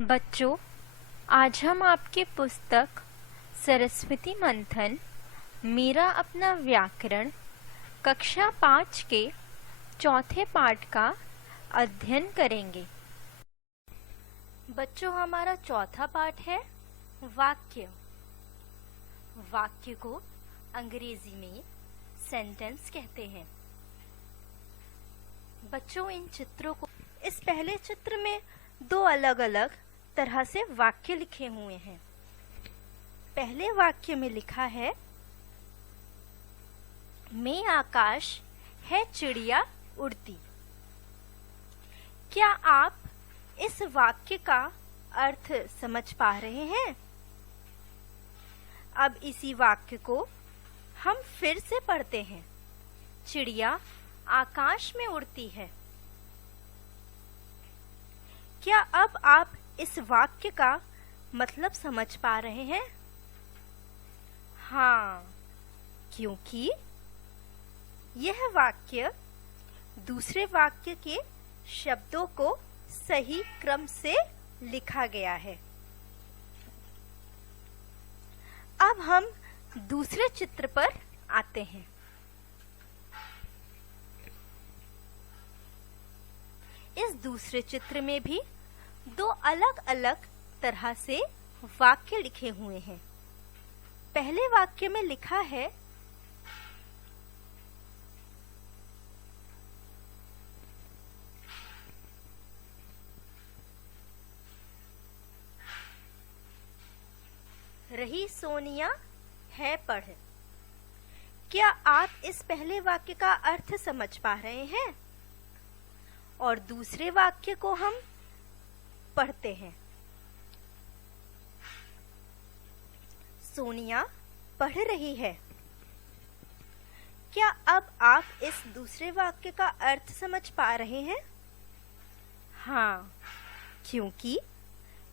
बच्चों, आज हम आपकी पुस्तक सरस्वती मंथन मेरा अपना व्याकरण कक्षा 5 के चौथे पाठ का अध्ययन करेंगे। बच्चों, हमारा चौथा पाठ है वाक्य। वाक्य को अंग्रेजी में सेंटेंस कहते हैं। बच्चों, इन चित्रों को इस पहले चित्र में दो अलग अलग तरह से वाक्य लिखे हुए हैं। पहले वाक्य में लिखा है, मैं आकाश है चिड़िया उड़ती। क्या आप इस वाक्य का अर्थ समझ पा रहे हैं? अब इसी वाक्य को हम फिर से पढ़ते हैं। चिड़िया आकाश में उड़ती है। क्या अब आप इस वाक्य का मतलब समझ पा रहे हैं? हाँ, क्योंकि यह वाक्य दूसरे वाक्य के शब्दों को सही क्रम से लिखा गया है। अब हम दूसरे चित्र पर आते हैं। इस दूसरे चित्र में भी दो अलग अलग तरह से वाक्य लिखे हुए हैं। पहले वाक्य में लिखा है, रही सोनिया है पढ़। क्या आप इस पहले वाक्य का अर्थ समझ पा रहे हैं? और दूसरे वाक्य को हम पढ़ते हैं। सोनिया पढ़ रही है। क्या अब आप इस दूसरे वाक्य का अर्थ समझ पा रहे हैं? हाँ, क्योंकि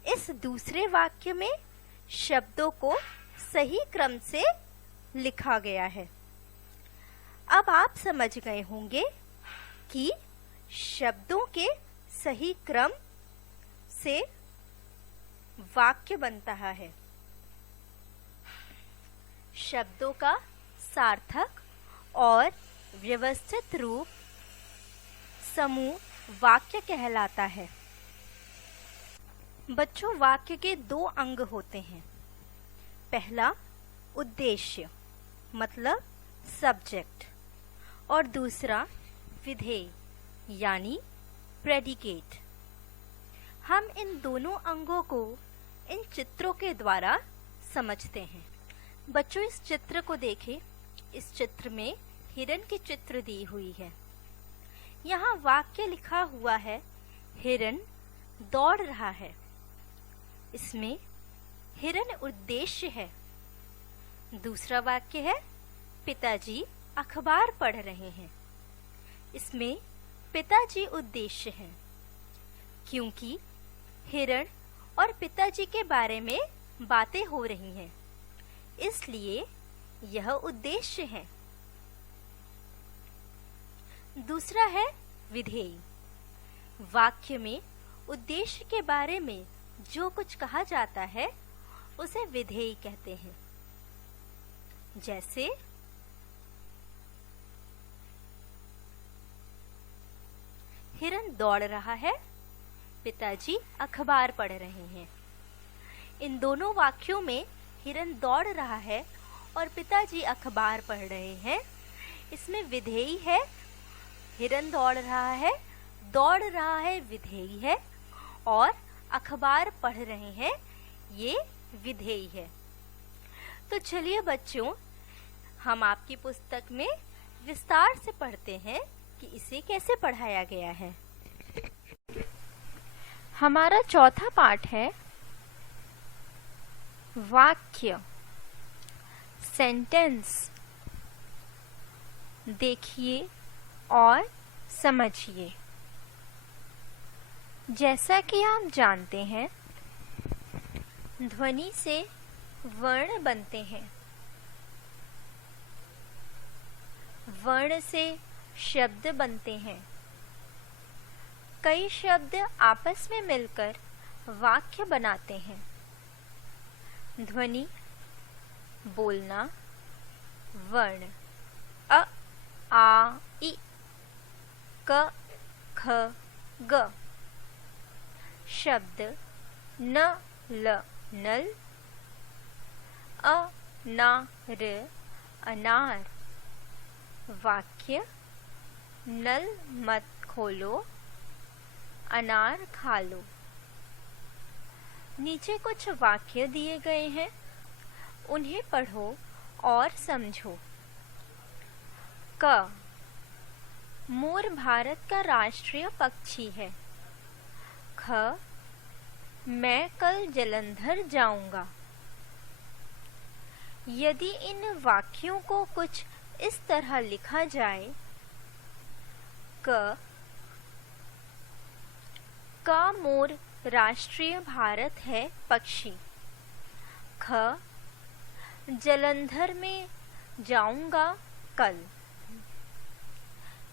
इस दूसरे वाक्य में शब्दों को सही क्रम से लिखा गया है। अब आप समझ गए होंगे कि शब्दों के सही क्रम से वाक्य बनता है। शब्दों का सार्थक और व्यवस्थित रूप समूह वाक्य कहलाता है। बच्चों, वाक्य के दो अंग होते हैं। पहला उद्देश्य मतलब सब्जेक्ट और दूसरा विधेय यानी प्रेडिकेट। हम इन दोनों अंगों को इन चित्रों के द्वारा समझते हैं। बच्चों, इस चित्र को देखें। इस चित्र में हिरन की चित्र दी हुई है। यहाँ वाक्य लिखा हुआ है, हिरन दौड़ रहा है। इसमें हिरन उद्देश्य है। दूसरा वाक्य है, पिताजी अखबार पढ़ रहे हैं। इसमें पिताजी उद्देश्य है, क्योंकि हिरण और पिताजी के बारे में बातें हो रही हैं, इसलिए यह उद्देश्य है। दूसरा है विधेय। वाक्य में उद्देश्य के बारे में जो कुछ कहा जाता है उसे विधेय कहते हैं। जैसे हिरन दौड़ रहा है, पिताजी अखबार पढ़ रहे हैं। इन दोनों वाक्यों में हिरन दौड़ रहा है और पिताजी अखबार पढ़ रहे हैं। इसमें विधेय है, हिरन दौड़ रहा है विधेय है, और अखबार पढ़ रहे हैं ये विधेय है। तो चलिए बच्चों, हम आपकी पुस्तक में विस्तार से पढ़ते हैं कि इसे कैसे पढ़ाया गया है। हमारा चौथा पाठ है वाक्य, सेंटेंस। देखिए और समझिए। जैसा कि आप जानते हैं, ध्वनि से वर्ण बनते हैं, वर्ण से शब्द बनते हैं। कई शब्द आपस में मिलकर वाक्य बनाते हैं। ध्वनि, बोलना, वर्ण अ, आ, इ, क, ख, ग। शब्द न, ल, नल, अ, ना, र, अनार। वाक्य नल मत खोलो, अनार खा लो। नीचे कुछ वाक्य दिए गए हैं, उन्हें पढ़ो और समझो। क, मोर भारत का राष्ट्रीय पक्षी है। ख, मैं कल जालंधर जाऊंगा। यदि इन वाक्यों को कुछ इस तरह लिखा जाए, क, का मोर राष्ट्रीय भारत है पक्षी। ख, जालंधर में जाऊंगा कल।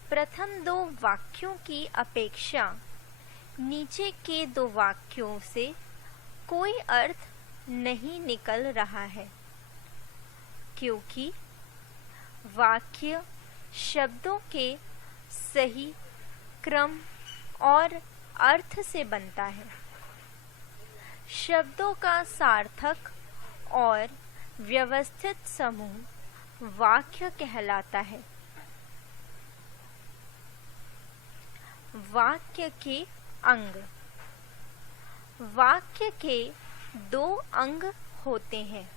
प्रथम दो वाक्यों की अपेक्षा नीचे के दो वाक्यों से कोई अर्थ नहीं निकल रहा है, क्योंकि वाक्य शब्दों के सही क्रम और अर्थ से बनता है। शब्दों का सार्थक और व्यवस्थित समूह वाक्य कहलाता है। वाक्य के अंग। वाक्य के दो अंग होते हैं।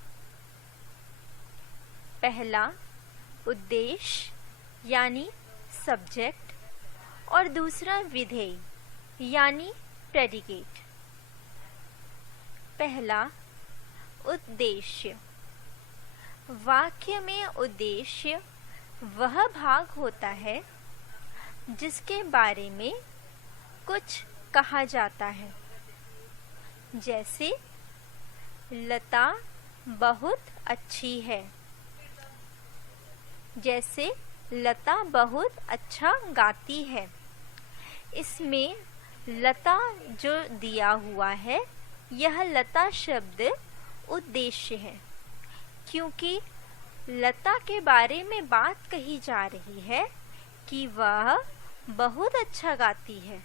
पहला उद्देश्य यानी सब्जेक्ट और दूसरा विधेय यानी प्रेडिकेट। पहला उद्देश्य। वाक्य में उद्देश्य वह भाग होता है जिसके बारे में कुछ कहा जाता है। जैसे लता बहुत अच्छी है। जैसे लता बहुत अच्छा गाती है। इसमें लता जो दिया हुआ है, यह लता शब्द उद्देश्य है, क्योंकि लता के बारे में बात कही जा रही है कि वह बहुत अच्छा गाती है।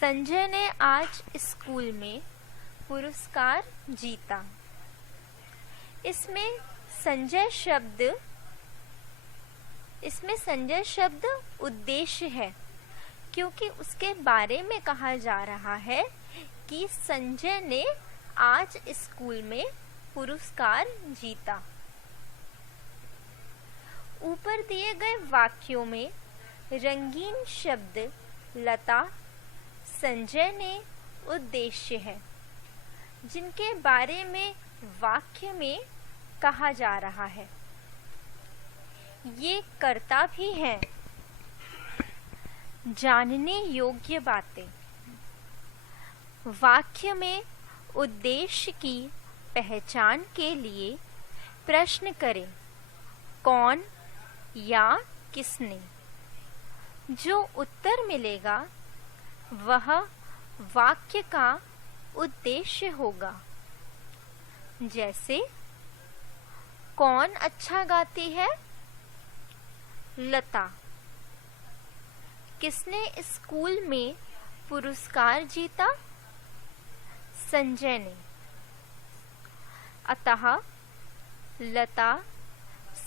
संजय ने आज स्कूल में पुरस्कार जीता। इसमें संजय शब्द उद्देश्य है, क्योंकि उसके बारे में कहा जा रहा है कि संजय ने आज स्कूल में पुरस्कार जीता। ऊपर दिए गए वाक्यों में रंगीन शब्द लता, संजय ने उद्देश्य है, जिनके बारे में वाक्य में कहा जा रहा है। ये कर्ता भी हैं। जानने योग्य बातें। वाक्य में उद्देश्य की पहचान के लिए प्रश्न करें, कौन या किसने। जो उत्तर मिलेगा वह वाक्य का उद्देश्य होगा। जैसे कौन अच्छा गाती है? लता। किसने स्कूल में पुरस्कार जीता? संजय ने। अतः लता,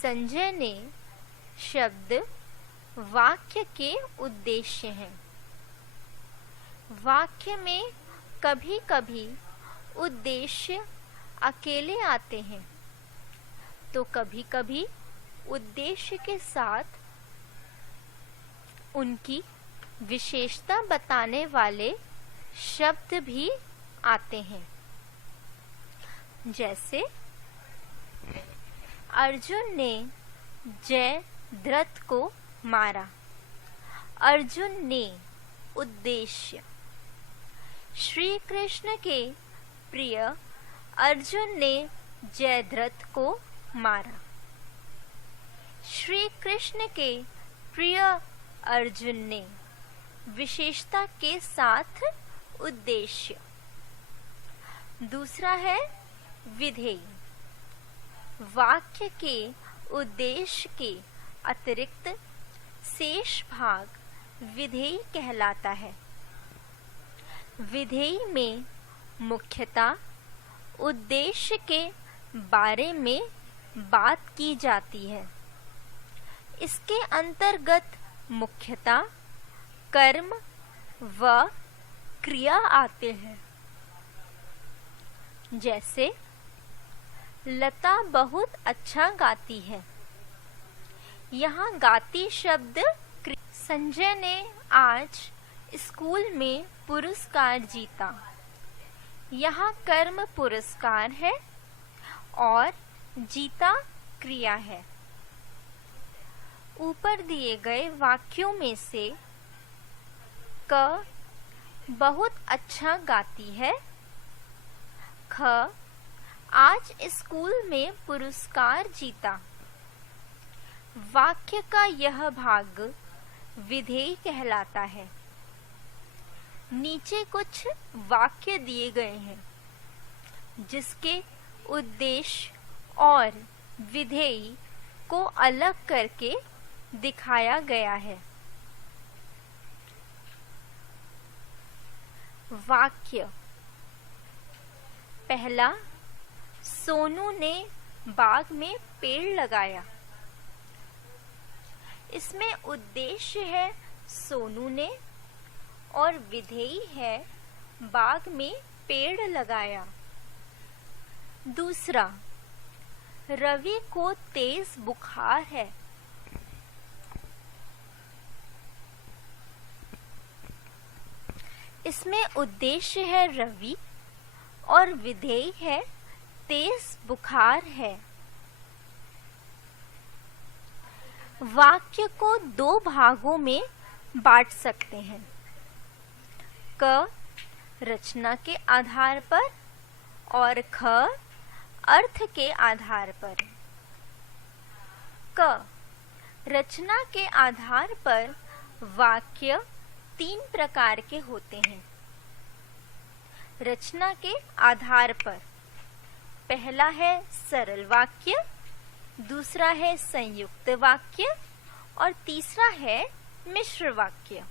संजय ने शब्द वाक्य के उद्देश्य हैं। वाक्य में कभी-कभी उद्देश्य अकेले आते हैं, तो कभी-कभी उद्देश्य के साथ उनकी विशेषता बताने वाले शब्द भी आते हैं। जैसे अर्जुन ने जयद्रथ को मारा। अर्जुन ने उद्देश्य। श्री कृष्ण के प्रिय अर्जुन ने जयद्रथ को मारा। श्री कृष्ण के प्रिय अर्जुन ने विशेषता के साथ उद्देश्य। दूसरा है विधेय। वाक्य के उद्देश्य के अतिरिक्त शेष भाग विधेय कहलाता है। विधेय में मुख्यतः उद्देश्य के बारे में बात की जाती है। इसके अंतर्गत मुख्यतः कर्म व क्रिया आते हैं। जैसे लता बहुत अच्छा गाती है। यहाँ गाती शब्द संजय ने आज स्कूल में पुरस्कार जीता। यहाँ कर्म पुरस्कार है और जीता क्रिया है। ऊपर दिए गए वाक्यों में से क बहुत अच्छा गाती है, ख आज स्कूल में पुरस्कार जीता। वाक्य का यह भाग विधेय कहलाता है। नीचे कुछ वाक्य दिए गए हैं जिसके उद्देश्य और विधेय को अलग करके दिखाया गया है। वाक्य पहला, सोनू ने बाग में पेड़ लगाया। इसमें उद्देश्य है सोनू ने और विधेय है बाग में पेड़ लगाया। दूसरा, रवि को तेज बुखार है। इसमें उद्देश्य है रवि और विधेय है तेज बुखार है। वाक्य को दो भागों में बांट सकते हैं। क रचना के आधार पर और ख अर्थ के आधार पर। क रचना के आधार पर वाक्य तीन प्रकार के होते हैं। रचना के आधार पर पहला है सरल वाक्य, दूसरा है संयुक्त वाक्य और तीसरा है मिश्र वाक्य।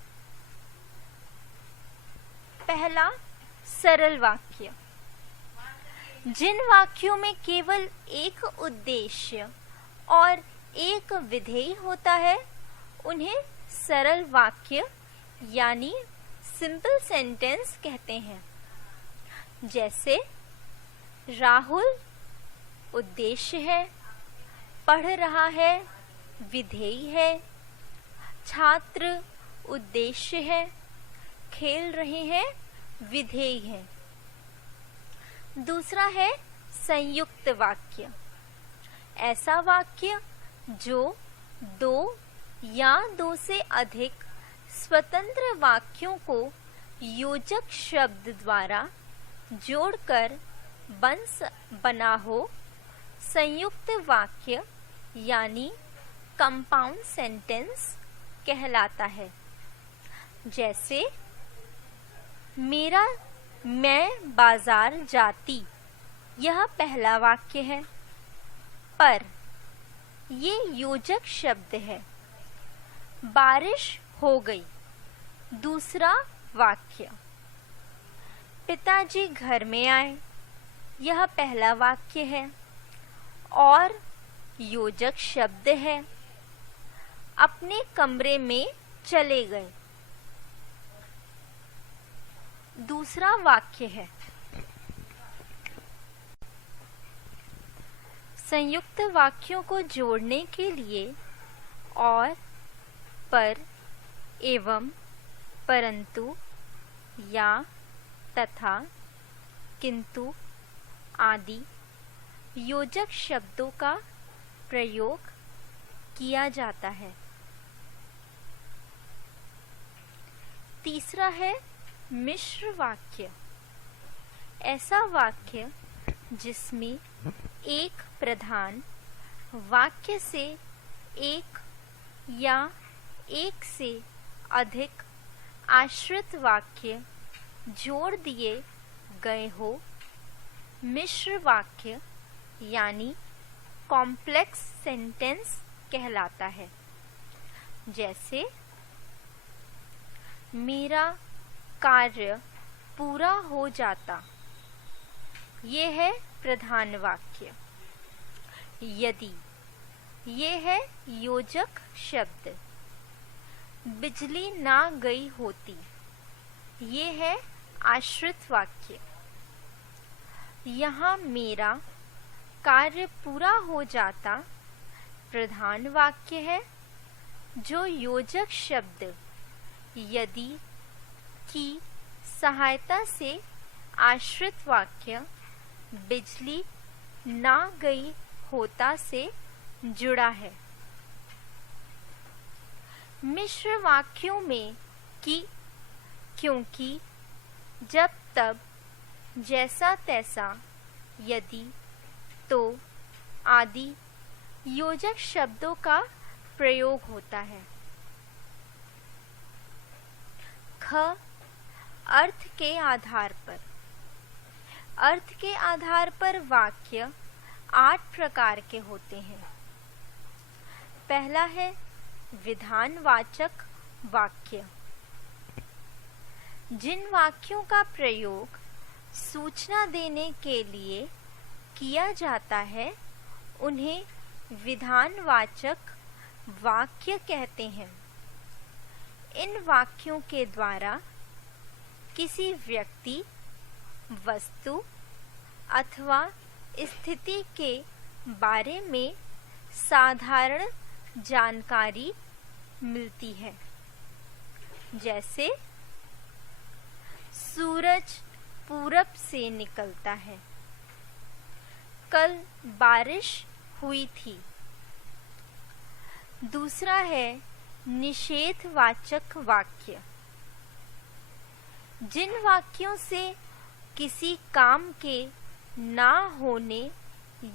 पहला सरल वाक्य। जिन वाक्यों में केवल एक उद्देश्य और एक विधेय होता है उन्हें सरल वाक्य यानी सिंपल सेंटेंस कहते हैं। जैसे राहुल उद्देश्य है, पढ़ रहा है विधेय है, छात्र उद्देश्य है, खेल रहे हैं विधेय है। दूसरा है संयुक्त वाक्य। ऐसा वाक्य जो दो या दो से अधिक स्वतंत्र वाक्यों को योजक शब्द द्वारा जोड़कर बना हो, संयुक्त वाक्य यानी कंपाउंड सेंटेंस कहलाता है। जैसे मैं बाजार जाती, यह पहला वाक्य है, पर ये योजक शब्द है। बारिश हो गई, दूसरा वाक्य। पिताजी घर में आए, यह पहला वाक्य है और योजक शब्द है। अपने कमरे में चले गए, दूसरा वाक्य है। संयुक्त वाक्यों को जोड़ने के लिए और, पर, एवं, परंतु, या, तथा, किंतु आदि योजक शब्दों का प्रयोग किया जाता है। तीसरा है मिश्र वाक्य। ऐसा वाक्य जिसमें एक प्रधान वाक्य से एक या एक से अधिक आश्रित वाक्य जोड़ दिए गए हो। मिश्र वाक्य यानी कॉम्प्लेक्स सेंटेंस कहलाता है। जैसे मेरा कार्य पूरा हो जाता, ये है प्रधान वाक्य। यदि, ये है योजक शब्द। बिजली ना गई होती, ये है आश्रित वाक्य। यहाँ मेरा कार्य पूरा हो जाता प्रधान वाक्य है, जो योजक शब्द यदि की सहायता से आश्रित वाक्य बिजली ना गई होता से जुड़ा है। मिश्र वाक्यों में कि, क्योंकि, जब तब, जैसा तैसा, यदि, तो आदि योजक शब्दों का प्रयोग होता है। ख, अर्थ के आधार पर। अर्थ के आधार पर वाक्य 8 प्रकार के होते हैं। पहला है विधानवाचक वाक्य। जिन वाक्यों का प्रयोग सूचना देने के लिए किया जाता है, उन्हें विधानवाचक वाक्य कहते हैं। इन वाक्यों के द्वारा किसी व्यक्ति, वस्तु अथवा स्थिति के बारे में साधारण जानकारी मिलती है। जैसे सूरज पूरब से निकलता है, कल बारिश हुई थी। दूसरा है निषेधवाचक वाक्य। जिन वाक्यों से किसी काम के ना होने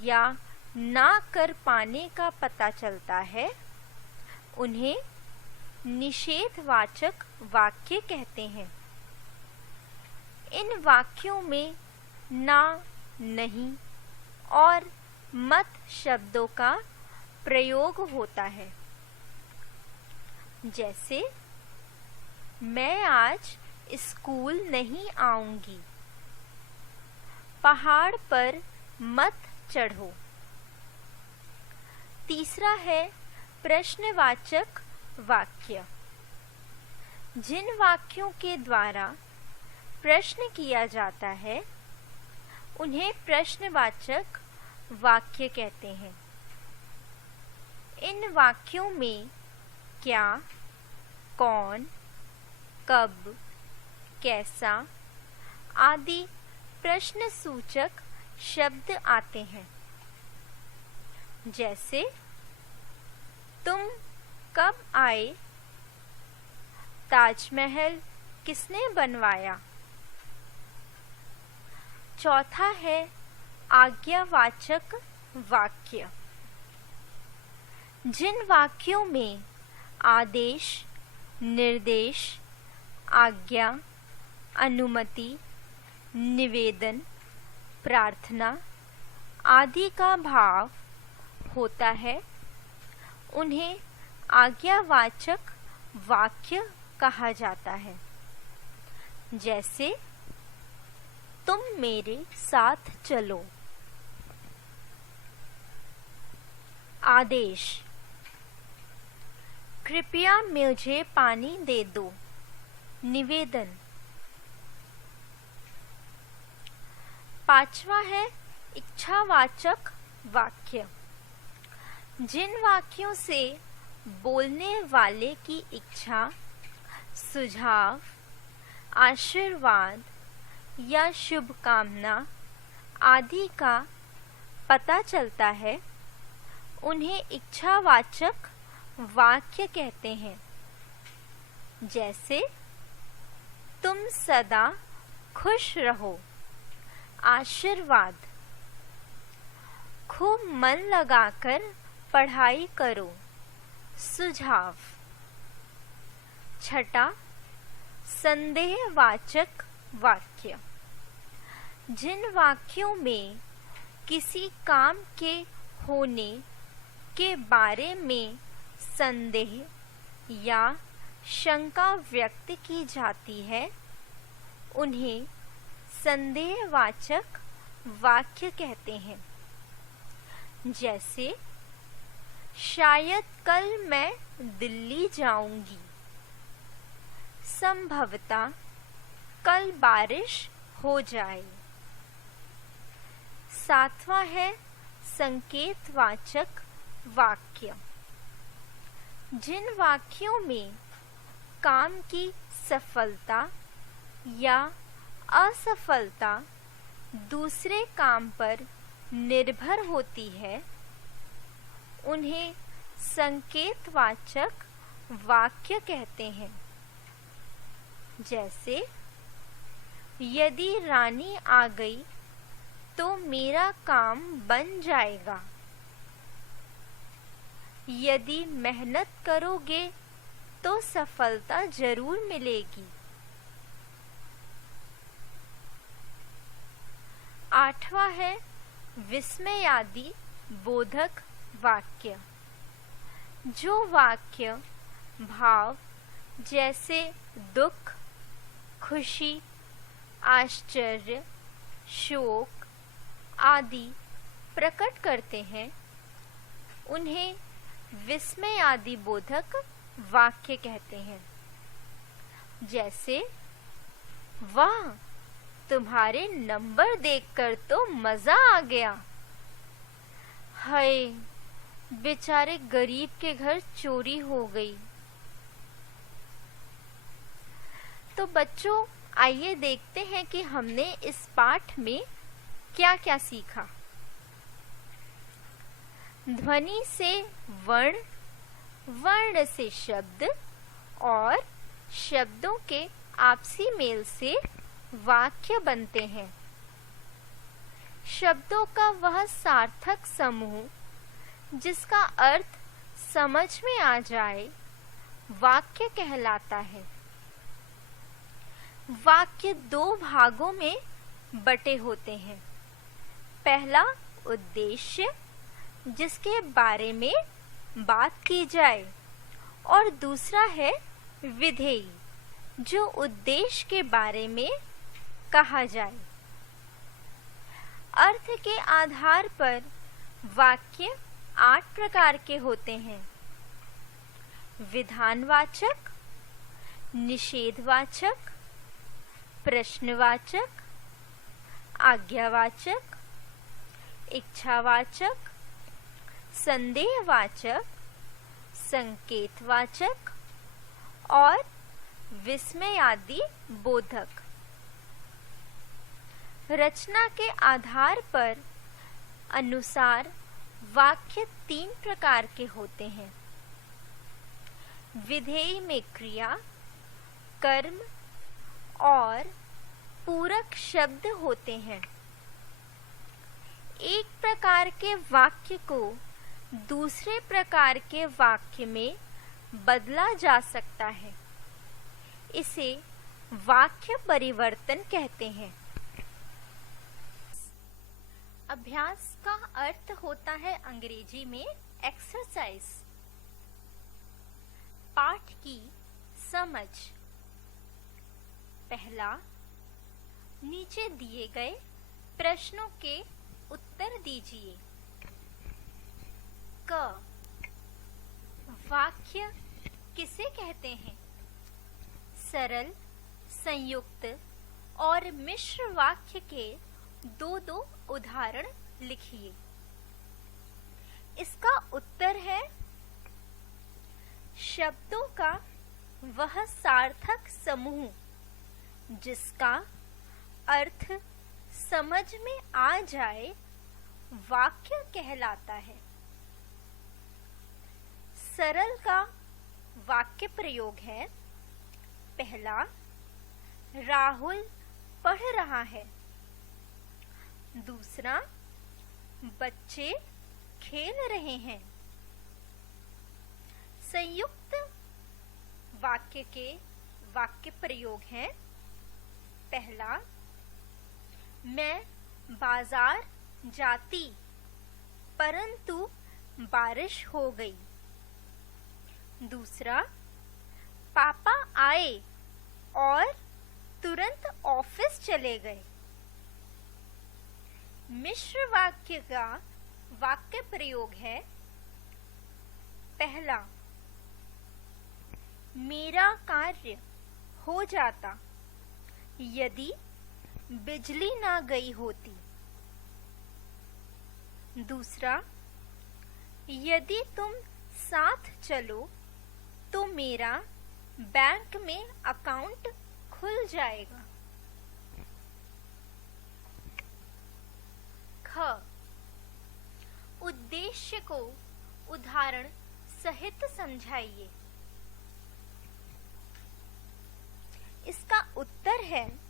या ना कर पाने का पता चलता है, उन्हें निषेधवाचक वाक्य कहते हैं। इन वाक्यों में ना, नहीं और मत शब्दों का प्रयोग होता है। जैसे मैं आज स्कूल नहीं आऊंगी, पहाड़ पर मत चढ़ो। तीसरा है प्रश्नवाचक वाक्य। जिन वाक्यों के द्वारा प्रश्न किया जाता है, उन्हें प्रश्नवाचक वाक्य कहते हैं। इन वाक्यों में क्या, कौन, कब, कैसा आदि प्रश्नसूचक शब्द आते हैं। जैसे तुम कब आए, ताजमहल किसने बनवाया। चौथा है आज्ञावाचक वाक्य। जिन वाक्यों में आदेश, निर्देश, आज्ञा, अनुमति, निवेदन, प्रार्थना आदि का भाव होता है, उन्हें आज्ञावाचक वाक्य कहा जाता है। जैसे तुम मेरे साथ चलो। आदेश, कृपया मुझे पानी दे दो। निवेदन। पांचवा है इच्छावाचक वाक्य। जिन वाक्यों से बोलने वाले की इच्छा, सुझाव, आशीर्वाद या शुभकामना आदि का पता चलता है, उन्हें इच्छावाचक वाक्य कहते हैं। जैसे तुम सदा खुश रहो। आशीर्वाद, खूब मन लगाकर पढ़ाई करो। सुझाव। छठा संदेहवाचक वाक्य। जिन वाक्यों में किसी काम के होने के बारे में संदेह या शंका व्यक्त की जाती है उन्हें संदेहवाचक वाक्य कहते हैं। जैसे शायद कल मैं दिल्ली जाऊंगी, संभवतः कल बारिश हो जाए। सातवां है संकेतवाचक वाक्य। जिन वाक्यों में काम की सफलता या असफलता दूसरे काम पर निर्भर होती है उन्हें संकेतवाचक वाक्य कहते हैं। जैसे यदि रानी आ गई तो मेरा काम बन जाएगा। यदि मेहनत करोगे तो सफलता जरूर मिलेगी। आठवां है विस्मयादि बोधक वाक्य। जो वाक्य भाव जैसे दुख, खुशी, आश्चर्य, शोक आदि प्रकट करते हैं उन्हें विस्मयादि बोधक वाक्य कहते हैं। जैसे वाह, तुम्हारे नंबर देखकर तो मजा आ गया। हाय, बेचारे गरीब के घर चोरी हो गई। तो बच्चों, आइए देखते हैं कि हमने इस पाठ में क्या क्या सीखा। ध्वनि से वर्ण, वर्ण से शब्द और शब्दों के आपसी मेल से वाक्य बनते हैं। शब्दों का वह सार्थक समूह जिसका अर्थ समझ में आ जाए वाक्य कहलाता है। वाक्य दो भागों में बटे होते हैं। पहला उद्देश्य, जिसके बारे में बात की जाए, और दूसरा है विधेय, जो उद्देश्य के बारे में कहा जाए। अर्थ के आधार पर वाक्य 8 प्रकार के होते हैं। विधानवाचक, निषेधवाचक, प्रश्नवाचक, आज्ञावाचक, इच्छावाचक, संदेहवाचक, संकेतवाचक और विस्मयादि बोधक। रचना के आधार पर अनुसार वाक्य 3 प्रकार के होते हैं। विधेय में क्रिया, कर्म और पूरक शब्द होते हैं। एक प्रकार के वाक्य को दूसरे प्रकार के वाक्य में बदला जा सकता है। इसे वाक्य परिवर्तन कहते हैं। अभ्यास का अर्थ होता है अंग्रेजी में एक्सरसाइज। पाठ की समझ। पहला, नीचे दिए गए प्रश्नों के उत्तर दीजिए। क, वाक्य किसे कहते हैं? सरल, संयुक्त और मिश्र वाक्य के दो उदाहरण लिखिए। इसका उत्तर है शब्दों का वह सार्थक समूह जिसका अर्थ समझ में आ जाए वाक्य कहलाता है। सरल का वाक्य प्रयोग है। पहला, राहुल पढ़ रहा है। दूसरा, बच्चे खेल रहे हैं। संयुक्त वाक्य के वाक्य प्रयोग हैं। पहला, मैं बाजार जाती परंतु बारिश हो गई। दूसरा, पापा आए और तुरंत ऑफिस चले गए। मिश्र वाक्य का वाक्य प्रयोग है। पहला, मेरा कार्य हो जाता यदि बिजली ना गई होती। दूसरा, यदि तुम साथ चलो तो मेरा बैंक में अकाउंट खुल जाएगा। ख, उद्देश्य को उदाहरण सहित समझाइए। इसका उत्तर है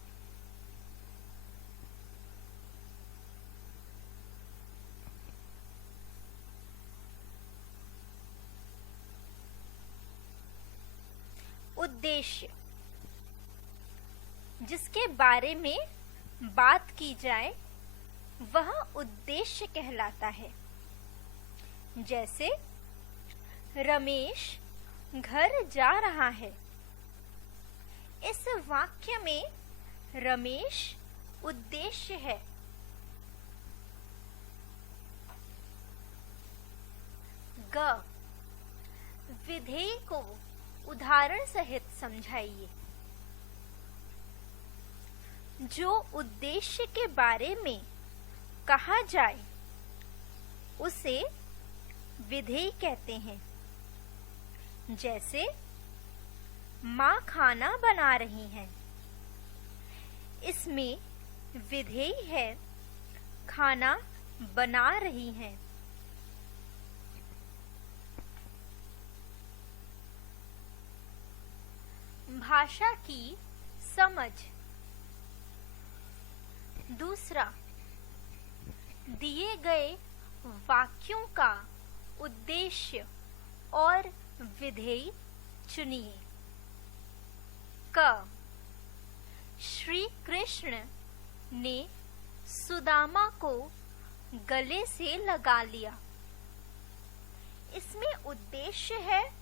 उद्देश्य जिसके बारे में बात की जाए वह उद्देश्य कहलाता है। जैसे रमेश घर जा रहा है। इस वाक्य में रमेश उद्देश्य है। ग, विधेय को उदाहरण सहित समझाइए। जो उद्देश्य के बारे में कहा जाए उसे विधेय कहते हैं। जैसे माँ खाना बना रही हैं। इसमें विधेय है खाना बना रही हैं। भाषा की समझ। दूसरा, दिए गए वाक्यों का उद्देश्य और विधेय चुनिए। क, श्री कृष्ण ने सुदामा को गले से लगा लिया। इसमें उद्देश्य है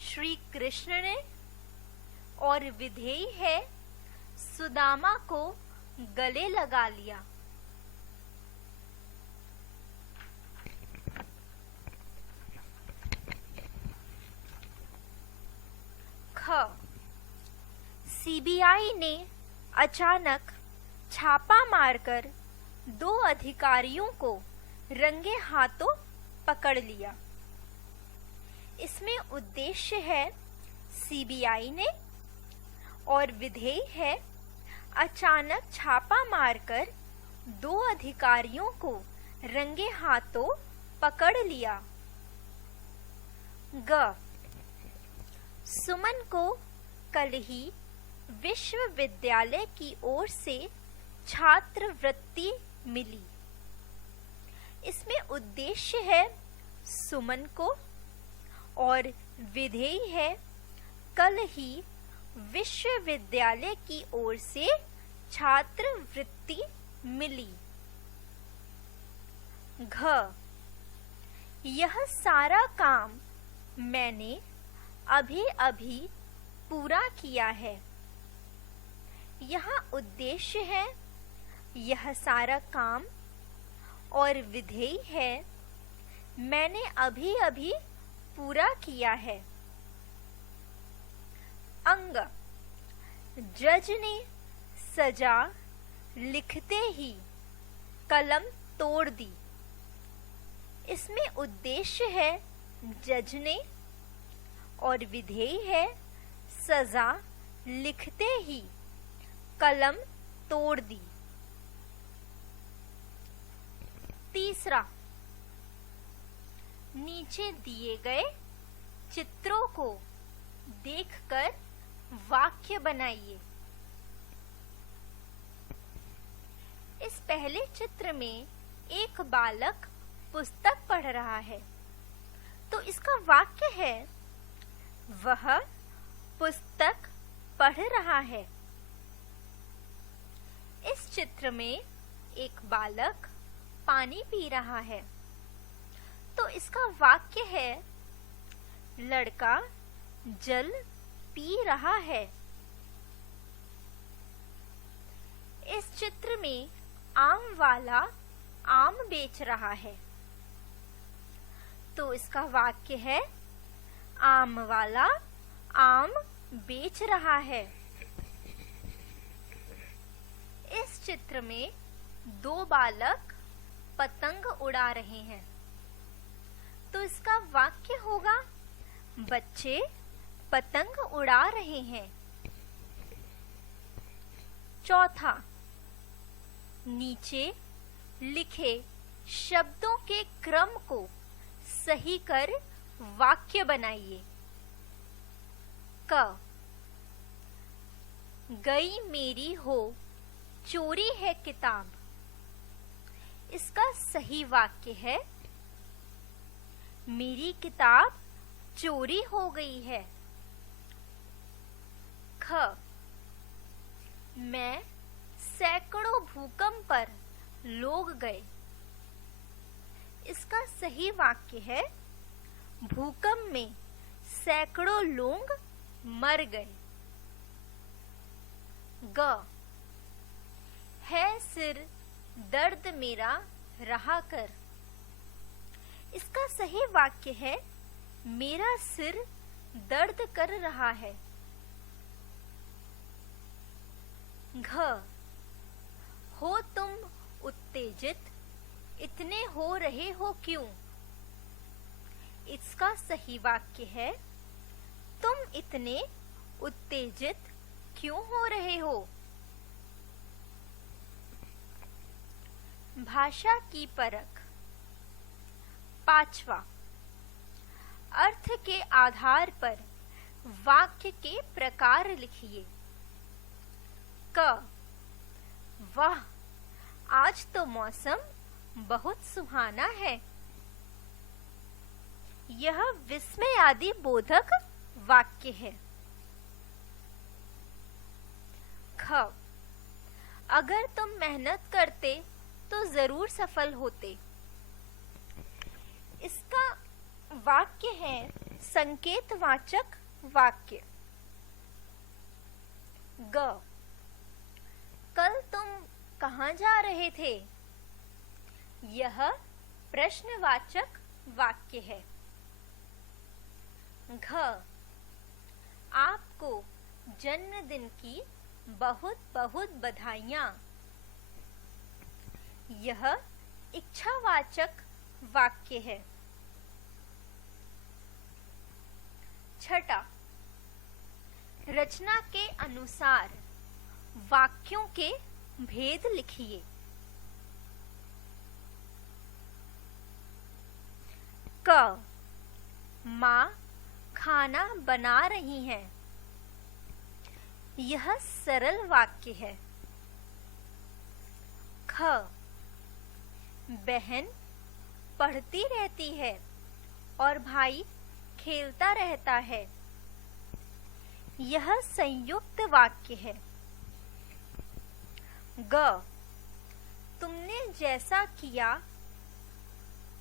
श्री कृष्ण ने और विधेय है सुदामा को गले लगा लिया। ख, सीबीआई ने अचानक छापा मारकर 2 अधिकारियों को रंगे हाथों पकड़ लिया। इसमें उद्देश्य है सीबीआई ने और विधेय है अचानक छापा मारकर 2 अधिकारियों को रंगे हाथों पकड़ लिया। ग, सुमन को कल ही विश्वविद्यालय की ओर से छात्रवृत्ति मिली। इसमें उद्देश्य है सुमन को और विधेय है कल ही विश्वविद्यालय की ओर से छात्रवृत्ति मिली। घ, यह सारा काम मैंने अभी-अभी पूरा किया है। यहाँ उद्देश्य है यह सारा काम और विधेय है मैंने अभी-अभी पूरा किया है। अंग, जज ने सजा लिखते ही कलम तोड़ दी। इसमें उद्देश्य है जज ने और विधेय है सजा लिखते ही कलम तोड़ दी। तीसरा, नीचे दिए गए चित्रों को देखकर वाक्य बनाइए। इस पहले चित्र में एक बालक पुस्तक पढ़ रहा है, तो इसका वाक्य है वह पुस्तक पढ़ रहा है। इस चित्र में एक बालक पानी पी रहा है, तो इसका वाक्य है लड़का जल पी रहा है। इस चित्र में आम वाला आम बेच रहा है, तो इसका वाक्य है आम वाला आम बेच रहा है। इस चित्र में दो बालक पतंग उड़ा रहे हैं, तो इसका वाक्य होगा बच्चे पतंग उड़ा रहे हैं। चौथा, नीचे लिखे शब्दों के क्रम को सही कर वाक्य बनाइए। क, गई मेरी हो चोरी है किताब। इसका सही वाक्य है मेरी किताब चोरी हो गई है। ख, मैं सैकड़ों भूकंप पर लोग गए। इसका सही वाक्य है भूकंप में सैकड़ों लोग मर गए। ग, है सिर दर्द मेरा रहा कर। इसका सही वाक्य है मेरा सिर दर्द कर रहा है। घ, हो तुम उत्तेजित, इतने हो रहे हो क्यों। इसका सही वाक्य है तुम इतने उत्तेजित क्यों हो रहे हो। भाषा की परख। पांचवा, अर्थ के आधार पर वाक्य के प्रकार लिखिए। क, वाह आज तो मौसम बहुत सुहाना है। यह विस्मयादि बोधक वाक्य है। ख, अगर तुम मेहनत करते तो जरूर सफल होते। इसका वाक्य है संकेतवाचक वाक्य। ग, कल तुम कहाँ जा रहे थे। यह प्रश्नवाचक वाक्य है। घ, आपको जन्मदिन की बहुत बहुत बधाइयाँ। यह इच्छावाचक वाक्य है। छठा, रचना के अनुसार वाक्यों के भेद लिखिए। क, माँ खाना बना रही हैं। यह सरल वाक्य है। ख, बहन पढ़ती रहती है और भाई खेलता रहता है। यह संयुक्त वाक्य है। ग, तुमने जैसा किया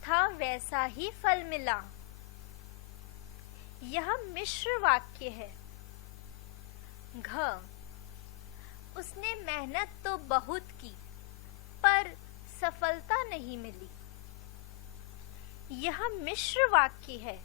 था वैसा ही फल मिला। यह मिश्र वाक्य है। घ, उसने मेहनत तो बहुत की पर सफलता नहीं मिली। यह मिश्र वाक्य है।